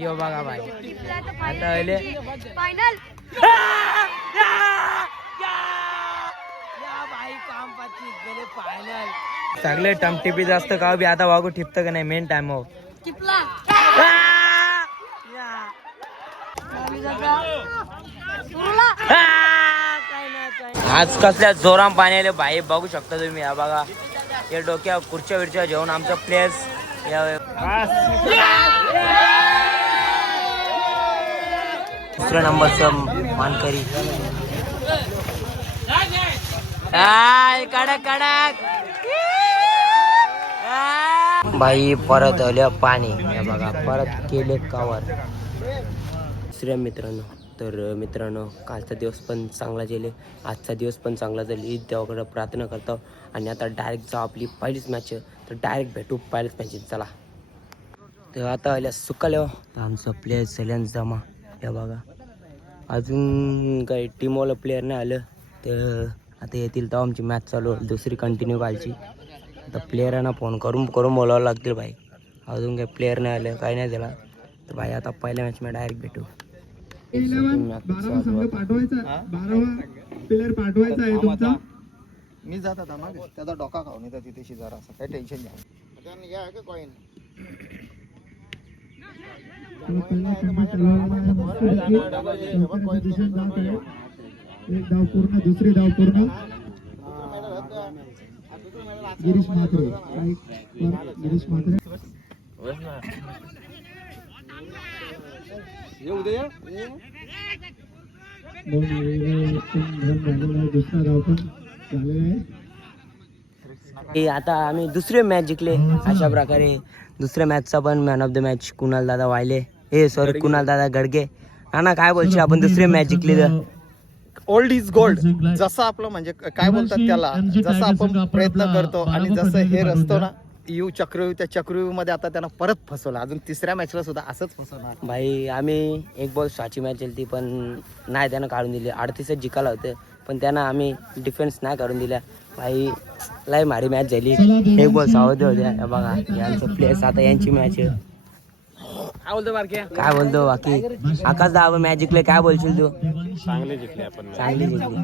यो बघा भाई आता आले फायनल भाई काम पाची गेले फायनल सगळे टमटिपी जास्त का बी आता वागू ठिपतं का नाही मेन टाइम हो टिपला आज कसल्या जोराम पाणी आले भाई बघू शकता तुम्ही या बघा हे डोक्या खुर्च्या विरच्या जेवण आमच्या प्लेयर्स दुसऱ्या नंबरचं मानकरी कडक कडक भाई परत आल्या पाणी हे बघा परत केले कवर दुसऱ्या मित्रांनो तर मित्रांनो कालचा दिवस पण चांगला गेले आजचा दिवस पण चांगला जाईल ईद देवाकडे प्रार्थना करतो आणि आता डायरेक्ट जाऊ आपली पहिलीच मॅच तर डायरेक्ट भेटू पहिल्याच मॅच चला तर आता आल्या सुकाल्या आमचं प्लेयर सगळ्यांच जमा हे बघा अजून काही टीमवाला प्लेयर नाही आलं तर आता येतील तर आमची मॅच चालू दुसरी कंटिन्यू व्हायची आता प्लेयरांना फोन करून बोलावं लागतील भाई अजून काही प्लेयर नाही आलं काही नाही झाला तर भाई आता पहिल्या मॅचमध्ये डायरेक्ट भेटू 12वा संघ पाठवायचा 12वा प्लेयर पाठवायचा आहे तुमचा मी जात आता मग त्याचा डोका खाऊन येतात तिथे शेजारा असं काही टेन्शन घ्या का कॉइन एक धाव पूर्ण दुसरी धाव पूर्ण गिरीश म्हात्रे गिरीश म्हात्रे दुसरा धाव पण झालेला आहे आता आम्ही दुसरे मॅच जिंकले अशा प्रकारे दुसऱ्या मॅचचा पण man of the match Kunal दादा वाहिले सॉरी कुणाल दादा गडगे ना काय बोलशील आपण दुसरे मॅच जिंकले तर ओल्ड इज गोल्ड जसं आपलं म्हणजे काय बोलतात त्याला जसं आपण प्रयत्न करतो आणि जसं हे रचतो ना चक्रव्यूह त्या चक्रव्यूह मध्ये आता त्यांना परत फसवलं अजून तिसऱ्या मॅचला सुद्धा असंच फसवणार भाई आम्ही एक बॉल 6ची मॅच केली ती पण नाही त्यानं काढून दिली 38च जिंकायला होतं पण त्यांना आम्ही डिफेन्स नाही काढून दिल्या भाई लय भारी मॅच झाली एक बॉल 6 होत्या बघा यांचं प्लेयर्स आता यांची मॅच काय बोलतो बाकी आकाश दा आपण मॅच जिंकले काय बोलशील तू चांगले जिंकले आपण चांगली जिंकली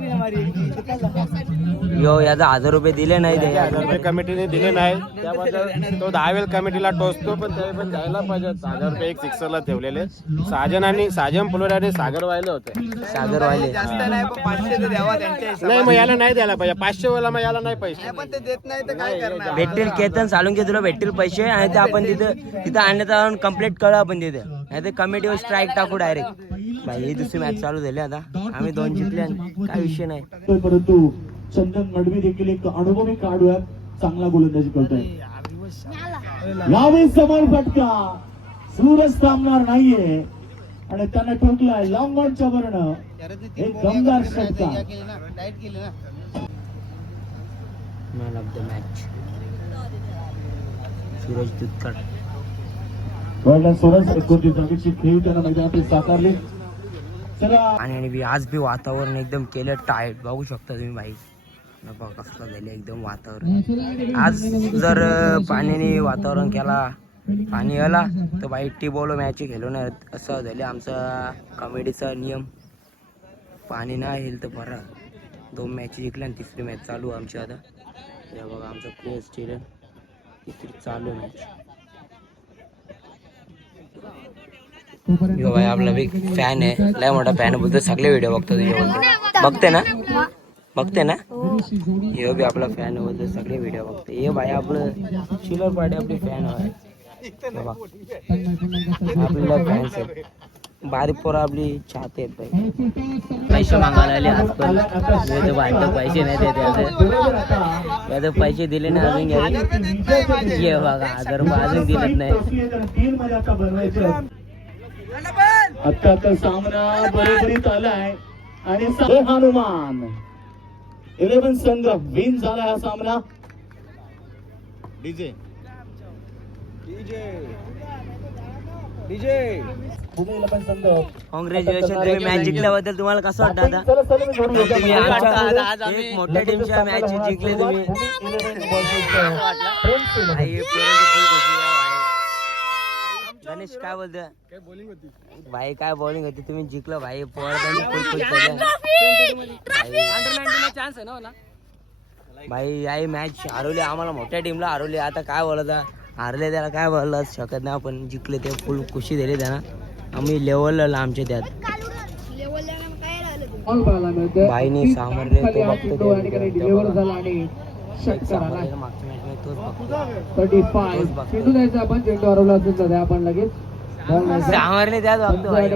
यो याचा 1000 रुपये दिले नाही ते 1000 रुपये कमिटीने दिले नाही त्याबद्दल तो 10 वेळ कमिटीला टोचतो पण ते पण द्यायला पाहिजे 1000 रुपये एक सिक्सरला ठेवलेले साजन फुलोऱ्याने सागर वाहिले होते सागर वाहिले नाही मग याला नाही द्यायला पाहिजे 500 वेळा मग याला नाही पैसे पण ते देत नाही तर काय करणार भेटतील केतन सालुंके तुला भेटतील पैसे आणि ते आपण तिथं आणण्याचा कंप्लीट करू आपण तिथे नाही ते कमिटीवर स्ट्राईक टाकू डायरेक्ट भाई ही दुसरी मॅच चालू झाली आता आम्ही 2 जिंकले काय विषय नाही परंतु चंदन मडवी देखील एक अनुभवी काढूयात चांगला गोलंदाजी करतोय यावेळी समोर फटका सूरज थांबणार नाहीये आणि त्याने ठोकलाय लॉंग ऑनच्या वर्ण एक दमदार षटकार man of the match Suraj Dudhkar Suraj 29वी खेळ त्यानं मैदानात साकारली आणि आज बी वातावरण एकदम केलं टाईट बघू शकता तुम्ही भाई बघा कसलं झालं एकदम वातावरण आज जर पाण्याने वातावरण केला पाणी आला तर बाई टी बॉल मॅच खेळू नये असं झालं आमचा कॉमेडीचा नियम पाणी नाही येईल तर बरं 2 मॅच जिंकल्या आणि तिसरी मॅच चालू आमची आता या बघा आमचा प्लेयर स्टेडियम तिसरी चालू मॅच यो भाई आपला बिग फॅन आहे लय मोठा फॅन बोलतो सगळे व्हिडिओ बघतो तुझे बघते ना यो बी आपला फॅन बोलतो सगळे व्हिडिओ बघते ये भाई आपलं चिलर पार्टी आपली फॅन आहे आपल्याला फॅन्स आहेत बारीक पोरं आपली चाहते आहेत भाई पैसे मागायला आले आजकाल भांडत पैसे नाही देते पैसे दिले ना अजून ये बघा 1000 रुपये अजून दिलेत नाही आता सामना बरोबरीत आलाय आणि हनुमान 11 संघ विन झाला हा सामना डीजे कॉंग्रॅच्युलेशन तुम्ही मॅच जिंकल्याबद्दल तुम्हाला कसं वाटतं आता तुम्ही आमच्या एक मोठ्या टीमच्या मॅच जिंकले तुम्ही गणेश काय बोलतोय काय बॉलिंग होती भाई? काय बॉलिंग होती, तुम्ही जिंकलं भाई. पोरांनी खूप खुश झालं चान्स आहे ना भाई. आई मॅच हरवली, आम्हाला मोठ्या टीमला हरवली. आता काय बोलता, हारले त्याला काय बोलला शकत नाही आपण. जिंकले ते फुल खुशी दिली त्यांना. आम्ही लेवलला आमच्या त्यात भाईनी सामरले तो बघतो सामरले त्यात बघतो भाई.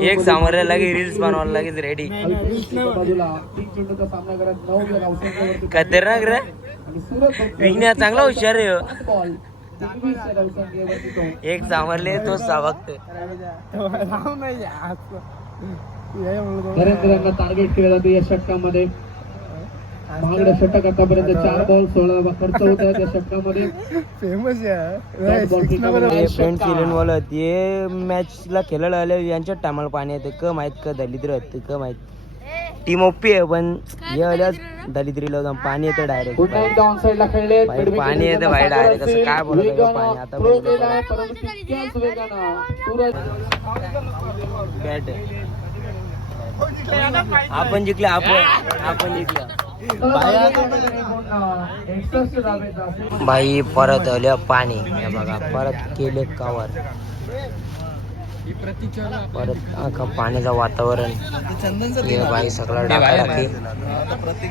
एक सामरला लगे रील्स बनवायला लगेच रेडी. खतरनाक रे विज्ञा, चांगला हुशार आहे ह्यो. एक सामरले तो बघतो. नरेंद्रांना टार्गेट केलं जातं या षटकामध्ये. महागडे षटक आतापर्यंत 4 बॉल 16 खर्च होत आहेत या षटकामध्ये. फ्रेंड्स इलेव्हन वाला ते मॅचला खेळायला आले यांच्या टायमाला पाणी येते क माहित का दलिद्र होते क माहित. टीम ओपी आहे पण हे आल्यास दलिद्रीला जाऊन पाणी येतं डायरेक्ट. पाणी येतं भाई डायरेक्ट. असं काय बोलत पाणी आता बॅट. आपण जिंकले, आपण जिंकलं भाई. परत आलं पाणी हे बघा, परत केले कवर. परत अख्खा पाण्याचं वातावरण हे भाई सगळं टाकाटाकी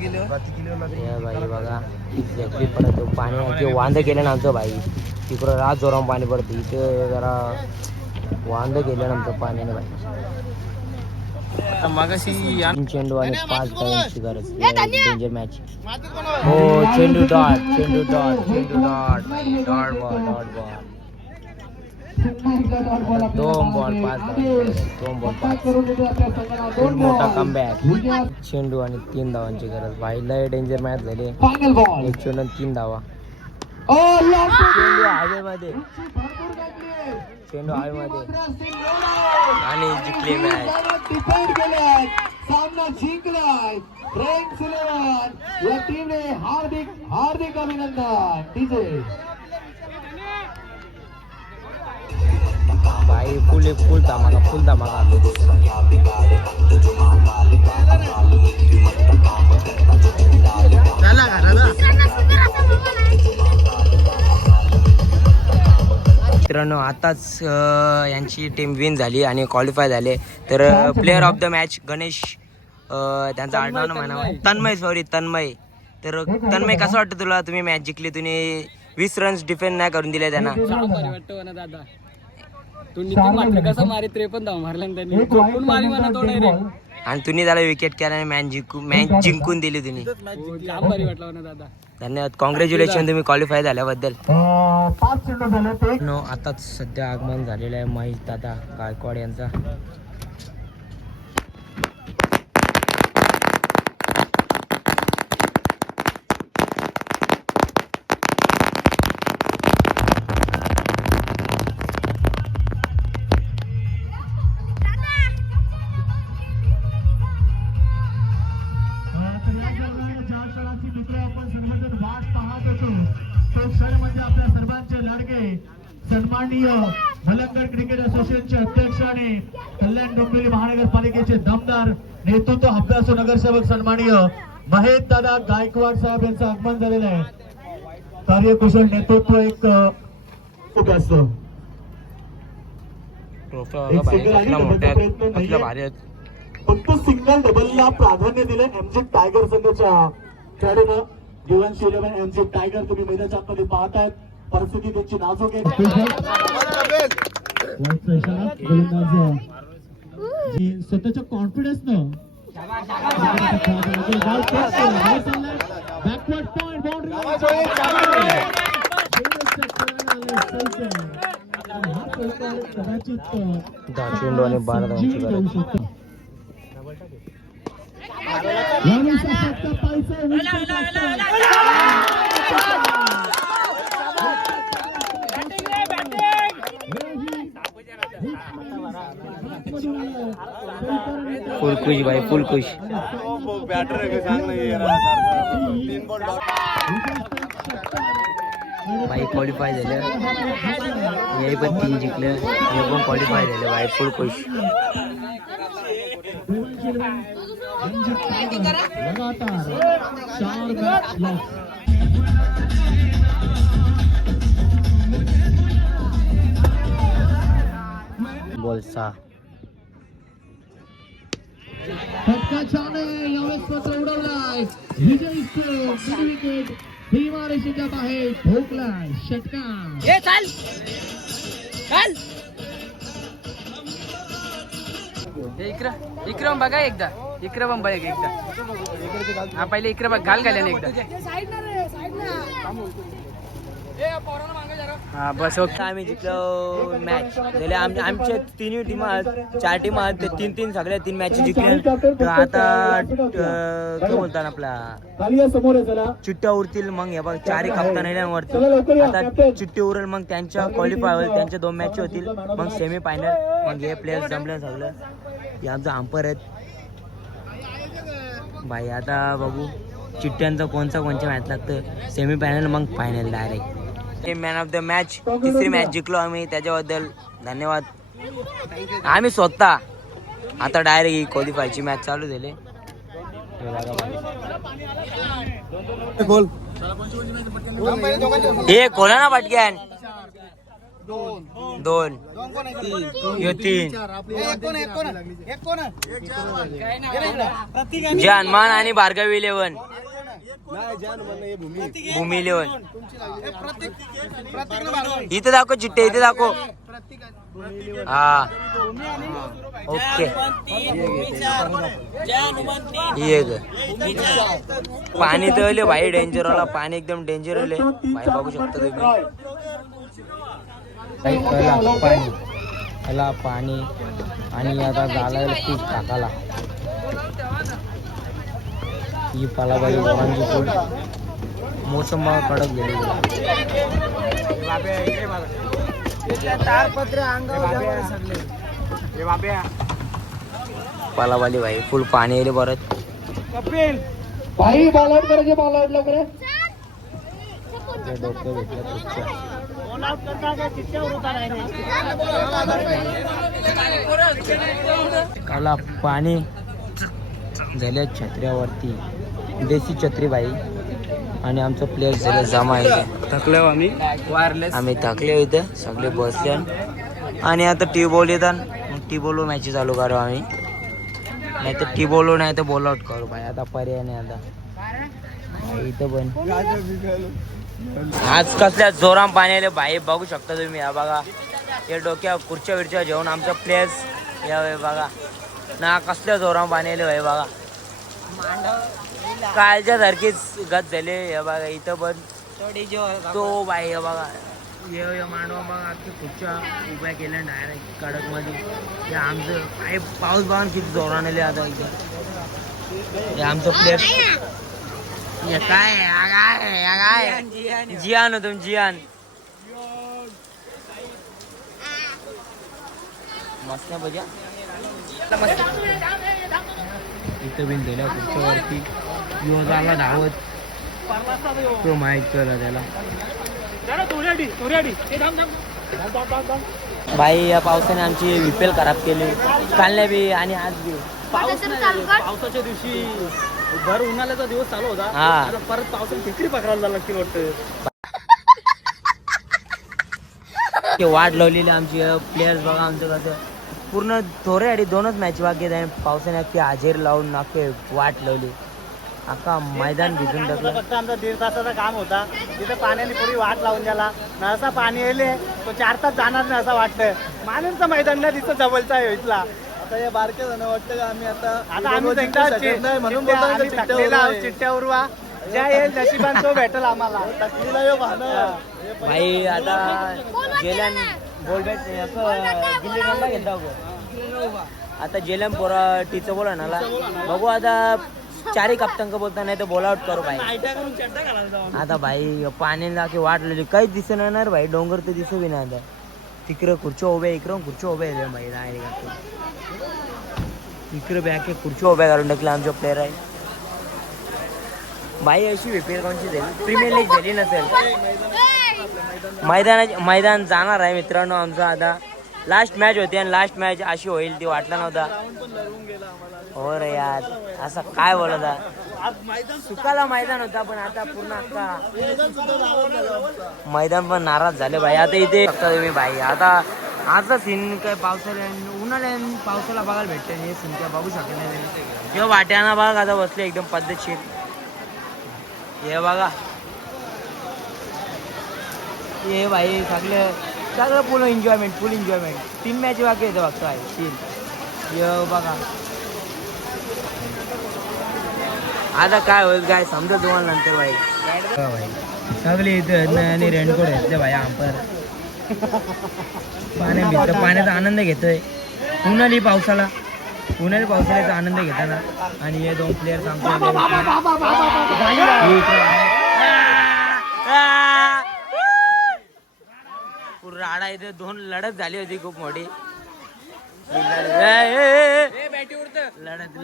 हे भाई बघा. एक्झॅक्टली परत पाणी वांद केलं ना आमचं भाई. तिकडं रात जोरावर पाणी पडतं, इथे जरा वांद केलं ना आमचं पाण्याने भाई. चेंडू आणि 5 धावांची गरज. Danger match. हो चेंडू डॉट, चेंडू डॉट, चेंडू dot, dot ball, dot ball. 2 ball 5. खूप मोठा कमबॅक. चेंडू आणि 3 धावांची गरज भाई. लय डेंजर मॅच झाली. एक चेंडू आणि 3 धावा. चेंडू हवेमध्ये, चेंडू हवेमध्ये आणि जिंकली मॅच. सामना जिंकलाय फ्रेंड्स इलेव्हन या टीमने. हार्दिक हार्दिक अभिनंदन. डीजे भाई फुल धमाका, फुल धमाका. मित्रांनो आताच यांची टीम विन झाली आणि क्वालिफाय झाले. तर player of the match Ganesh, त्यांचा आडनाव म्हणावा तन्मय. तर तन्मय, कसं वाटतं तुला? तुम्ही मॅच जिंकली, तुम्ही 20 रन्स डिफेंड नाही करून दिले त्यांना. आणि तुम्ही त्याला विकेट केला आणि मॅच जिंकून दिली तुम्ही. धन्यवाद, कॉंग्रॅच्युलेशन तुम्ही क्वालिफाय झाल्याबद्दल. आताच सध्या आगमन झालेलं आहे महेश दादा गायकवाड यांचा. सन्माननीय मलंगड क्रिकेट असोसिएशनचे अध्यक्ष आणि कल्याण डोंबिवली महानगरपालिकेचे दमदार नेतृत्व हक्काचे नगरसेवक सन्माननीय महेश दादा गायकवाड साहेब यांचं आगमन झालेलं आहे. कार्यकुशल नेतृत्व एक असतं. फक्त सिंगल डबलला प्राधान्य दिले एमजी टायगर संघाच्या खेळाडूंना. जीवनशी 11 एमजी टायगर तुम्ही मैदानाच्या आतमध्ये पाहतायत. परिस्थिती त्यांची नाजूक आहे. स्वतःच्या कॉन्फिडन्स न बॅकवर्ड पॉइंट चेंडू आणि 12 धावांची गरज. फुल खुश भाई, फुल खुश. भाई क्वालिफाय झालं, हे पण 3 जिंकलं, हे पण क्वालिफाय झालं भाई, फुल खुश. लगातार 4 मॅच लॉस. बॉल 6. फटका छान आहे, यावेळेस पत्र उडवलाय. विजय मिड विकेट भीमा रेषेच्या बाहेर ठोकलाय षटकार. इक्रम बघा एकदा, इक्रम बघ एकदा. हा पहिले इक्रम घाल घाल्याने एकदा. हा बस ओके. आम्ही जिंकलो मॅच झाले. आमचे 3 टीम आहेत, 4 टीम आहेत, ते 3 सगळ्या 3 मॅच जिंकले. तर आता काय बोलतात आपला खाली या समोर आहे चला. चिट्ट्या उरतील, मग हे बघ 4 कप्तानांवरती आता चिट्टी उरेल, मग त्यांच्या क्वालिफाय होईल, त्यांच्या 2 मॅच होतील, मग सेमी फायनल, मग हे प्लेयर्स जमले सगळं. हे आमचं अंपर आहेत भाई. आता बघू चिट्ट्यांचं कोणच्या मॅच लागतं, सेमी फायनल मग final direct. Man of the match, 3री मॅच जिंकलो आम्ही, त्याच्याबद्दल धन्यवाद. आम्ही स्वतः आता डायरेक्ट क्वालिफायची मॅच चालू झाली. हे खोला ना पटक्यान. 2 3 जानमान आणि भार्गवी 11, भूमी 11. इथे दाखव चिट्टे, इथे दाखव. हा ओके. पाणी तर भाई डेंजर वाला, पाणी एकदम डेंजर वाले भाई, बघू शकता तुम्ही. पाणी आणि आता घालायला पीक टाकाला. ही पालाबाई वांगी फुल मोसम कडक गेली. पालावाली भाई फुल पाणी येईल परत. भाई बॉल आउट करायचे, बॉल आउट लवकर. डोकं भेटलं काला पाणी झाल्या छत्र्यावरती, देशी छत्री बाई. आणि आमचं प्लेयर झालं जमा आहे. थकलो आम्ही, वायरलेस आम्ही थकले होते सगळे बसले. आणि आता टी बॉल येतात, मग टी बॉल मॅच चालू करू आम्ही, नाही तर टी बॉल नाही तर बॉल आउट करू भाई. आता पर्याय नाही. आता इथं पण आज कसल्या जोराम पाणी आले भाई, बघू शकता तुम्ही. या बघा, हे डोक्या खुर्च्या विरच्या जेवण आमच्या प्लेयर्स या बघा ना, कसल्या जोराम पाणी आले भाई. बघा कालच्या सारखीच गत झाले. हे बघा इथं पण तो भाई. हे बघा हे मांडवा बघा, अख्खी खुर्च्या उभ्या केल्या डायरेक्ट कडक मध्ये. हे आमचं काय पाऊस बघा किती जोरान आले. आता इथं हे आमचं प्लेयर काय जियान हो, तुम जियान मस्त ना बजा. इथं बिन दिल्या पुढच्यावरती योगाला धावत तो माहीत केला त्याला. बाई या पावसाने आमची विपेल खराब केली, काल बी आणि आज बी. पावसाच्या दिवशी भर उन्हाळ्याचा दिवस चालू होता, आता परत पावसाने ठिकरी पकडायला लागली वाटतं. ते वाट लावलेली आमची प्लेयर्स बघा. आमचं कसं पूर्ण थोडे आधी 2च मॅच बाकी आहेत, पावसाने अख्खी हाजेर लावून नाके वाट लावली. अख्खा मैदान भिजून टाकलं. फक्त आमचा 1.5 तासाचा काम होता, तिथं पाण्याने पुरी वाट लावून गेला. नसा पाणी येले तो 4 तास जाणार नाही असं वाटतंय. मानेरचं मैदान नाही तिथं जवळचा आहे इथला. आता या बारक्या जण वाटतं का आम्ही आता आम्ही म्हणून चिट्ट्या उरवा, ज्या येईल नशिबान तो भेटेल आम्हाला. भाई आता गेल्यान गोल्ड आता जेलम पोरा टीचं बोला ना, बघू आता 4 कप्तांक बोलता नाही तर बोल आउट करू भाई. आता भाई पाण्याला की वाट लागली, काहीच दिसणार नाही भाई. डोंगर तर दिसू बी नाही. आता तिकडं खुर्च्या उभ्या, इकडं खुर्च्या उभ्या आहे भाई. इकडं बॅक खुर्च्या उभ्या करून टाकल्या आमच्या प्लेयर आहे. बाई अशी व्हीपीएल कोणची झाली प्रीमियर लीग झाली नसेल. मैदान जाणार आहे मित्रांनो आमचा आता. लास्ट मॅच होती आणि लास्ट मॅच अशी होईल ती वाटलं नव्हता. हो रे यार असं काय बोलत सुकाला मैदान होता पण आता पूर्ण आता मैदान पण नाराज झाले भाई. आता इथे बघता तुम्ही भाई आता आजचा सीन काय पावसाळ्या उन्हाळ्या पावसाला बघायला भेटते हे सीन काय बघू शकत नाही. जेव्हा वाट्याना बघा आता बसले एकदम पद्धतशीर. हे बघा हे भाई सगळं फुल एन्जॉयमेंट 3 मॅच बाकी येतं बघता 3. हे बघा आता काय होईल काय समजा तुम्हाला नंतर भाई. सगळे इथं आणि रेनकोट घेतले भाई अंपर पाण्याचा आनंद घेतोय. उन्हाळी पावसाळ्याचा आनंद घेताना. आणि हे 2 प्लेयर्स राडा इथे 2 लढत झाली होती खूप मोठी. लढत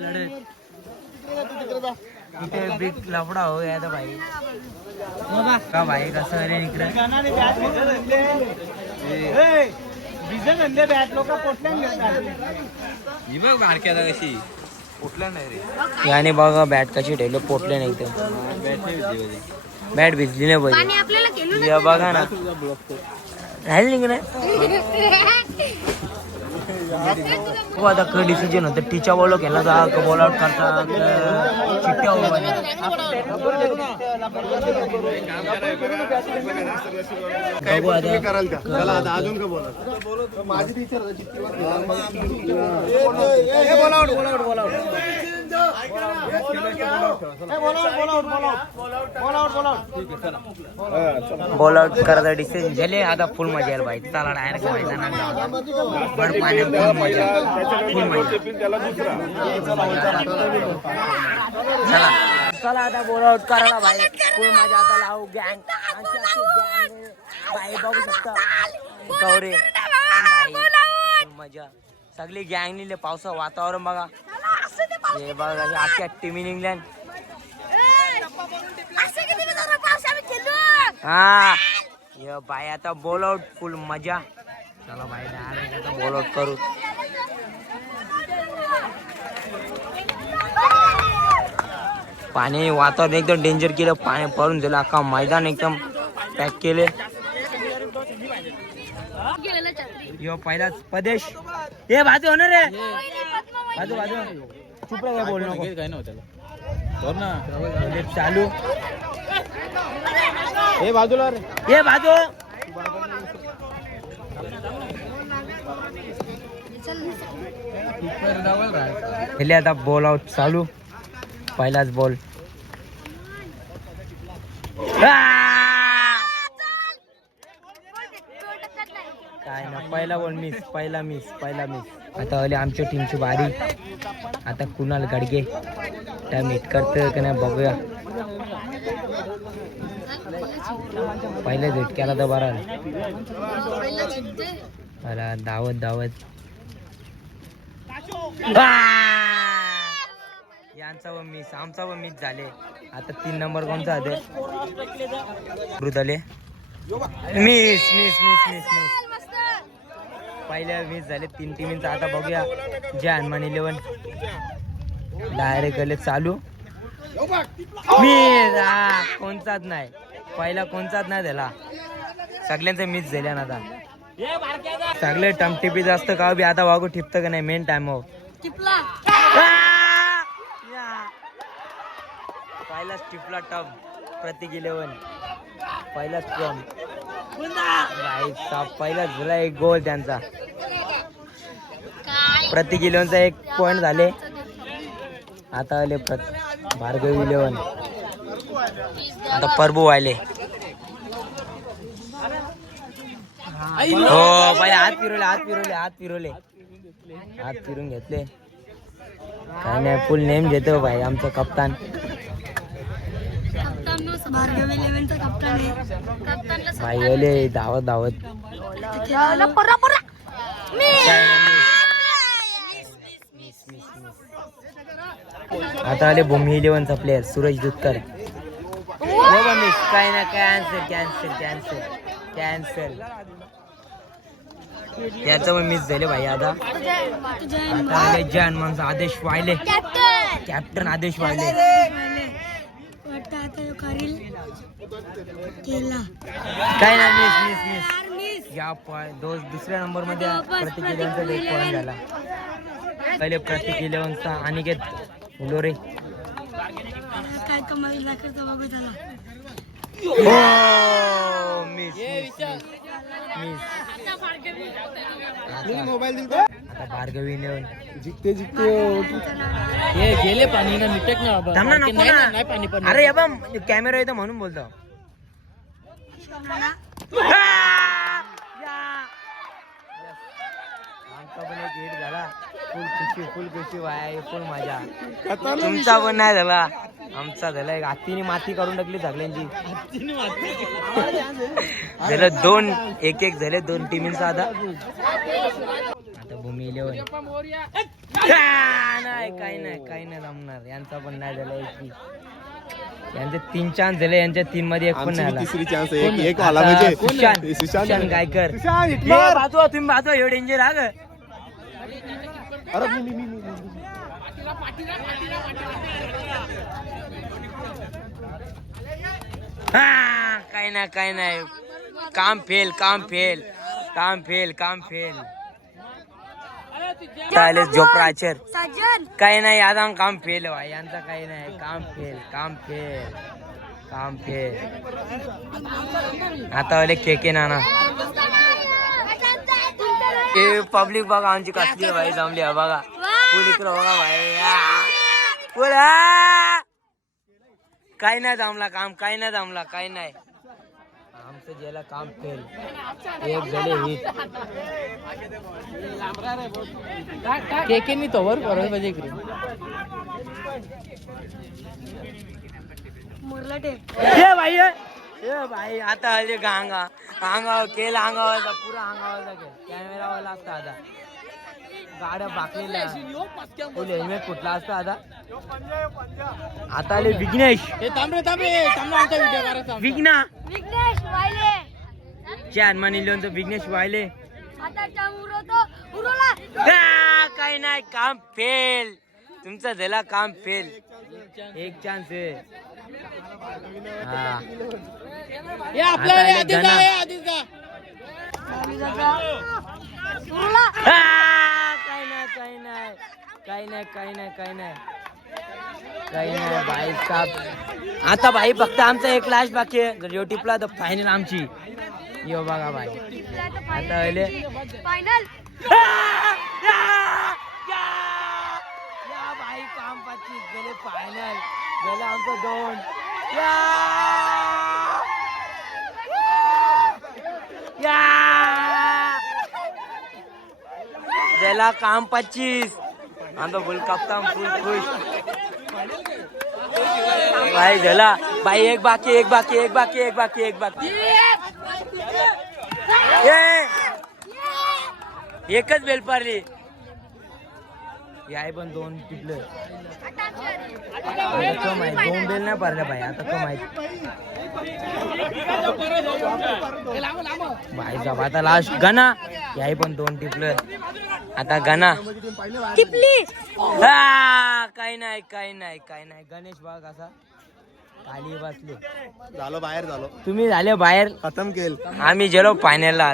इथे बिग लफडा हो गया था भाई. का भाई कसं अरे इकडे याने बघा बॅट कशी ठेवली पोटले नाही तर बॅट भिजली नाही पाहिजे. बघा ना राहिली नाही हो आता क डिसिजन होतं टीचा बॉल केला जा बॉल आउट करता चिट्ट्या बघू आता अजून का बोला बॉल आउट करायचा डिसिजन झाले. आता फुल मजा येईल भाई. चला डायरेक्ट मैदानात चला आता बॉल आउट करायला भाई फुल मजा. आता लावू गँग भाई बघू शकता कवरे मजा सगळी गँग निघले. पावसा वातावरण बघा हे बघा अख्ख्या टीम इंग्लंड हा ये भाई आता बॉल आउट फुल मजा. चला भाई डायरेक्ट आता बॉल आउट करू. पाणी वातावरण एकदम डेंजर केलं. पाणी भरून दिलं अख्खा मैदान एकदम पॅक केले. यो पहिलाच प्रदेश हे बाजू होणार रे बाजू चुप रे काय बोल नको काय नव्हतं चालू हे बाजूला रे हे बाजू पहिले आता बॉल आउट चालू. पहिलाच बॉल काय ना पहिला बॉल मिस. आता आले आमच्या टीमची बारी. आता कुणाल गडगे टाइम हिट करतं का नाही बघूया. पहिल्या झटक्याला तर बरा मला धावत यांचा व मिस आमचा व मिस झाले. आता 3 नंबर कोणचा आहे मिस पहिल्या मिस झाले 3 टीमचा. आता बघूया जे हनुमान 11 डायरेक्ट आले चालू मिस. कोणताच नाही पहिला कोणताच नाही झाला. सगळ्यांचं मिस झाल्या ना आता सगळे टमटिपी जास्त का बी आता वागू ठिपतं का नाही मेन टाइम हो पहिलाच टिपला टम प्रतीक 11 पहिलाच टम पहिलाच झाला 1 गोल त्यांचा. प्रतीक 11चा 1 पॉइंट झाले. आता आले भार्गव 11 आता परबू वाहिले हो भाई हात फिरवले हात फिरून घेतले. काय नाही फुल नेम घेतो भाई आमचा कप्तान. भाई आले धावत आता आले भूमी 11चा प्लेयर सूरज दुधकर. मिस काय ना कॅन्सल कॅन्सल कॅन्सल कॅन्सल त्याचं पण मिस झाले भाई. आता आले जॅन माणसं आदेश वायले कॅप्टन आदेश वायले काय ना मिस मिस मिस या दुसऱ्या नंबर मध्ये प्रतीक इलेव्हनचा एक पॉईंट झाला. पहिले प्रतीक इलेव्हनचा अनिकेत लोरे काय कमाल दाखवतो बघू त्याला. मिस मिस आता भार्गवी इलेव्हन जिंकते जिंकते हे गेले पाणी ना निटक ना बाबा. थांब ना, नको नाही ना. नाही पाणी पण अरे बाबा कॅमेरा येतो म्हणून बोलतो. आमचा पण एक हिट झाला. फुल खुशी वाय फुल मजा. तुमचा पण नाही झाला आमचा झाला. एक हातीने माती काढून टाकली सगळ्यांची. झालं 2-1 झाले 2 टीमींचा. आता भूमी इलेव्हन नाही काही नाही जमणार. यांचा पण नाही झाला. यांचे 3 चान्स झाले. यांच्या 3 मध्ये एक पण नाही आला. तिसरी चान्स एक आला म्हणजे सुशांत गायकर बाजू तुम्ही बाजू एवढे डेंजर हा ग. अरे काही नाही काम फेल चालेल जोपराचर काही नाही. आता काम फेल व्हा यांचा काही नाही. काम फेल आता वाले केके नाना ते पब्लिक बघा आमची कसली आहे भाई जमली आहे बघा. फुल इकडं बघा भाई फुल काही नाही जमला काम काही नाही. आमचं गेला काम फेल. एक झाले हिट केकेनी तो वर बरोबर पाहिजे इकडे. ए भाई आता आले अंगावर केला अंगावरचा पुरा अंगावरचा केला. कॅमेरावाला असता आता गाड्या बाकलेल्या फुल हेल्मेट कुठला असता. आता आले विघ्नेश आमचा व्हिडिओ करायचा. विघ्ना विघ्नेश वायले चार मानी लिहून तर विघ्नेश वायले आता उरवला काही नाही काम फेल. तुमचा झाला काम फेल. एक चान्स आहे. हा हे आपल्या आता आले आधीच घना. आहे, आधीच आहे. उरवला काही नाही भाई साहब. आता भाई फक्त आमचा एक लास्ट बाकी आहे. जर टिपला तर फायनल आमची. यो बघा भाई आता आले फायनल या भाई काम 25 गेले फायनल गेले आमचं 2 गेला काम 25. आमचा फुल कप्तान फुल खुश भाई झाला भाई. एक बाकी एकच बेल पारली. याय पण 2 टिपलं. आता कम आहे 2 बेल नाही पारल्या भाई. आता कम आहे भाई जब आता लास्ट गणा. याय पण 2 टिपलं. आता गणा टिपली काही नाही गणेश बाग असा खाली बसले. झालो बाहेर झालो. तुम्ही झाले बाहेर खतम केल. आम्ही गेलो फायनलला.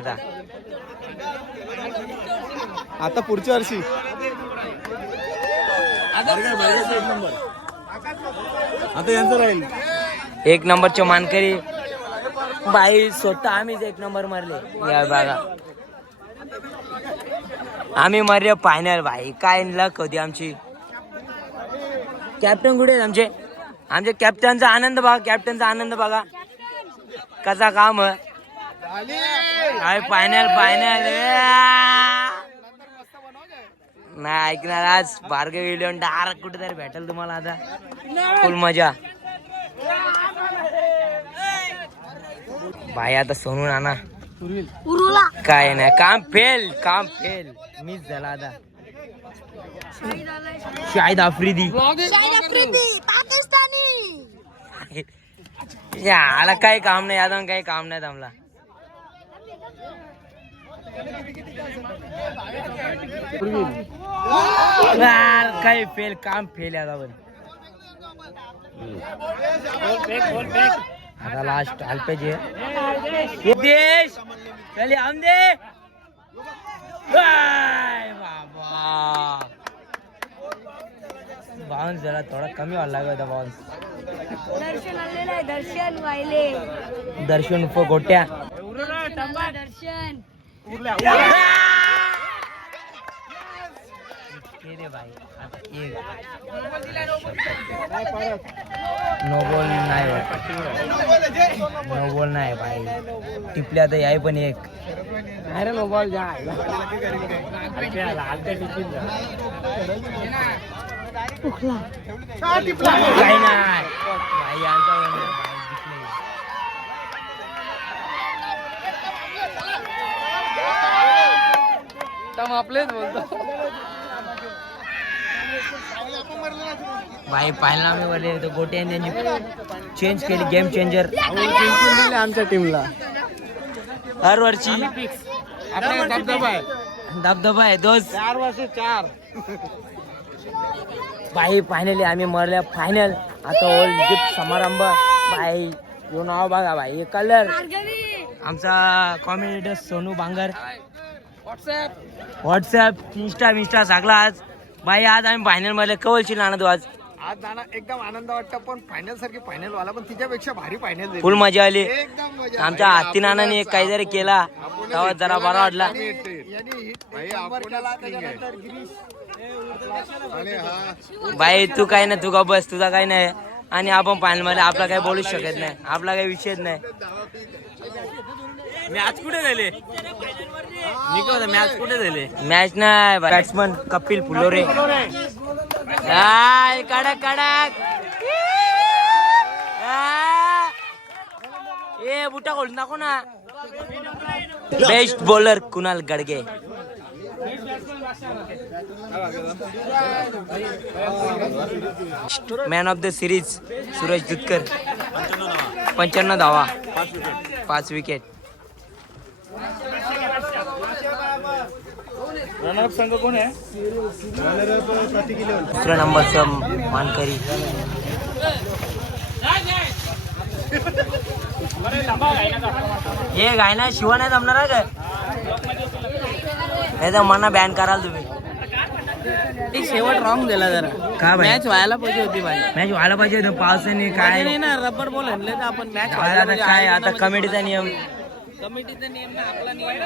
आता पुढच्या वर्षी आता यांचं राहील 1 नंबरचे मानकरी बाई. स्वतः आम्हीच 1 नंबर मारले. या बघा आम्ही मारले फायनल भाई. काय लक होती आमची. कॅप्टन कुठे आमचे कॅप्टनचा आनंद बघा कसा काम आहे. फायनल नाही ऐकणार. आज भार्गव इलेव्हन डायरेक्ट कुठेतरी भेटेल तुम्हाला. आता फुल मजा भाई. आता सोनू नाना उरवला काय नाही काम फेल मिस झाला. आता शाहिद आफ्रिदी पाकिस्तानी याला काही काम नाही आता काही काम नाही थांबला काही फेल काम फेल आता पण आता लास्ट अल्पेज देश चले हम दे बाबा बाउन्स जरा थोडा कमी व्हायला लागला होता बाउन्स दर्शन आलेलं आहे दर्शन वाहिले दर्शन उप गोट्या दर्शन दे भाई आता एक नो बॉल नाही नो बॉल नाही भाई टिपले आता याय पण एक अरे नो बॉल जा काही नाही भाई यांचा आपलेच बोलतो भाई पाहिला आम्ही बोलले तो गोटे यांनी चेंज केली गेम चेंजर आमच्या टीमला हर वर्षी धबधबा आहे दोस्त 4 वर्ष 4 भाई फायनली आम्ही मरल्या फायनल आता ओल्ड गिफ्ट समारंभ भाई यो नाव बघा भाई कलर आमचा कॉमेडिटर सोनू बांगर व्हॉट्सअप इंस्टा सगळा आज भाई आज आम्ही फायनल मध्ये कवलची नाणं आज नाना एकदम आनंद वाटतं पण फायनल सारखी फायनल वाला पण तिच्यापेक्षा भारी फायनल फुल मजा आली एकदम मजा आमच्या हत्ती नानाने काहीतरी केला तेव्हा जरा बरा वाटला भाई तू काय नाही तू का बस तुझा काही नाही आणि आपण फायनल मध्ये आपला काही बोलूच शकत नाही आपला काही विषयच नाही मॅच कुठे झाले मॅच कुठे झाले मॅच नाही बॅट्समन कपिल फुलोरे कडक कडक ए बुटा खोलून दाखव ना best bowler Kunal Gadge man of the series Suresh Dudhkar 95 धावा 5 विकेट रनअप संघ कोण आहे दुसऱ्या नंबरचं मानकरी हे गायना शिवा नाही जमणार आहे का तर मना बॅन कराल तुम्ही शेवट रॉंग दिला जरा का भाई मॅच व्हायला पाहिजे होती भाई मॅच व्हायला पाहिजे होतं पावसाने काय नाही ना रबर बॉल आणले तर आपण मॅच आता काय आता कमिटीचा नियम कमिटीचा नियम ना आपला नियम ना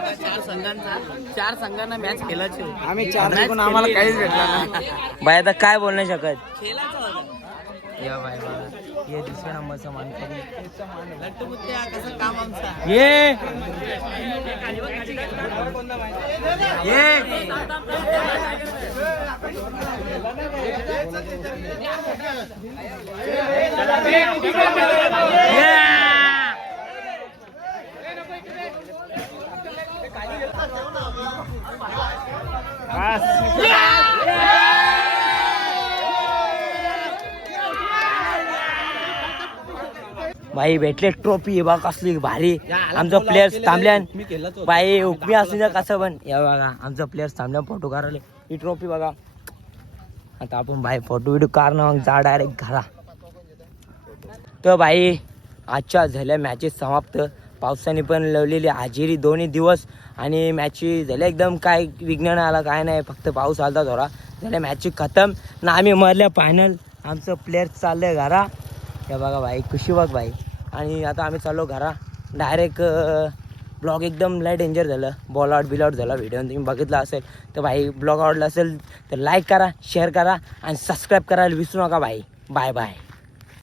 4 संघांना मॅच खेळायची होती. आम्ही 4 जिंकून आम्हाला काहीच भेटला नाही भाई आता काय बोल नाही शकत खेळायचं होतं. या भाई बघा हे दुसऱ्या नंबरचा मानकरी लट्टू बुट्ट्या कसं काम आमचं ये भाई भेटले ट्रॉफी बघा कसली भारी आमचा प्लेयर्स थांबल्यान भाई हुकमी असू द्या कसं पण या बघा आमचा प्लेयर्स थांबल्या फोटो काढले ही ट्रॉफी बघा आता आपण भाई फोटो व्हिडिओ काढणं मग जा डायरेक्ट घरा तर भाई आजच्या झाल्या मॅचेस समाप्त पावसाने पण लावलेली हजेरी 2 दिवस आणि मॅची झाल्या एकदम काय विज्ञान आला काय नाही फक्त पाऊस आला थोडा झाल्या मॅची खतम ना आम्ही मरल्या फायनल आमचं प्लेयर्स चाललंय घरा हे बघा भाई खुशी बघ भाई आणि आता आम्ही चाललो घरा डायरेक्ट ब्लॉग एकदम लय डेंजर झालं बॉल आउट बिल आउट झाला व्हिडिओ तुम्ही बघितला असेल तर भाई ब्लॉग आवडला असेल तर लाईक करा शेअर करा आणि सबस्क्राईब करायला विसरू नका भाई बाय बाय